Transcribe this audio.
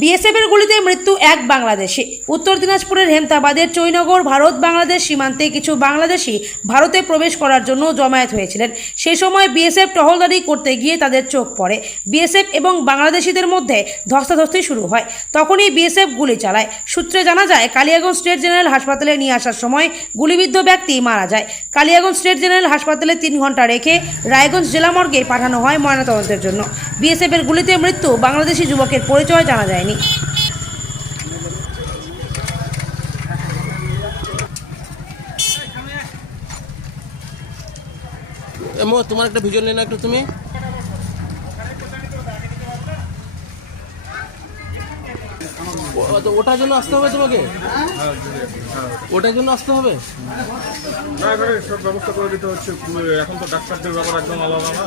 বিএসএফের গুলিতে মৃত্যু এক বাংলাদেশি। উত্তর দিনাজপুরের হেমতাবাদের চৈনগর ভারত বাংলাদেশ সীমান্তে কিছু বাংলাদেশি ভারতে প্রবেশ করার জন্য জমায়েত হয়েছিলেন। সেই সময় বিএসএফ টহলদারি করতে গিয়ে তাদের চোখ পড়ে। বিএসএফ এবং বাংলাদেশিদের মধ্যে ধস্তাধস্তি শুরু হয়। তখনই বিএসএফ গুলি চালায়। সূত্রে জানা যায়, কালিয়াগঞ্জ স্টেট জেনারেল হাসপাতালে নিয়ে আসার সময় গুলিবিদ্ধ ব্যক্তি মারা যায়। কালিয়াগঞ্জ স্টেট জেনারেল হাসপাতালে 3 ঘন্টা রেখে রায়গঞ্জ জেলা মর্গে পাঠানো হয় ময়নাতদন্তের জন্য। বিএসএফের গুলিতে মৃত্যু বাংলাদেশি যুবকের পরিচয় জানা যায়নি। তোমার একটা ভিডিও নেই না একটু তুমি? ওটার জন্য আসতে হবে তোমাকে? ওটার জন্য আসতে হবে না, এবারে সব ব্যবস্থা করে দিতে হচ্ছে। এখন তো ডাক্তারদের ব্যাপার একদম আলাদা না।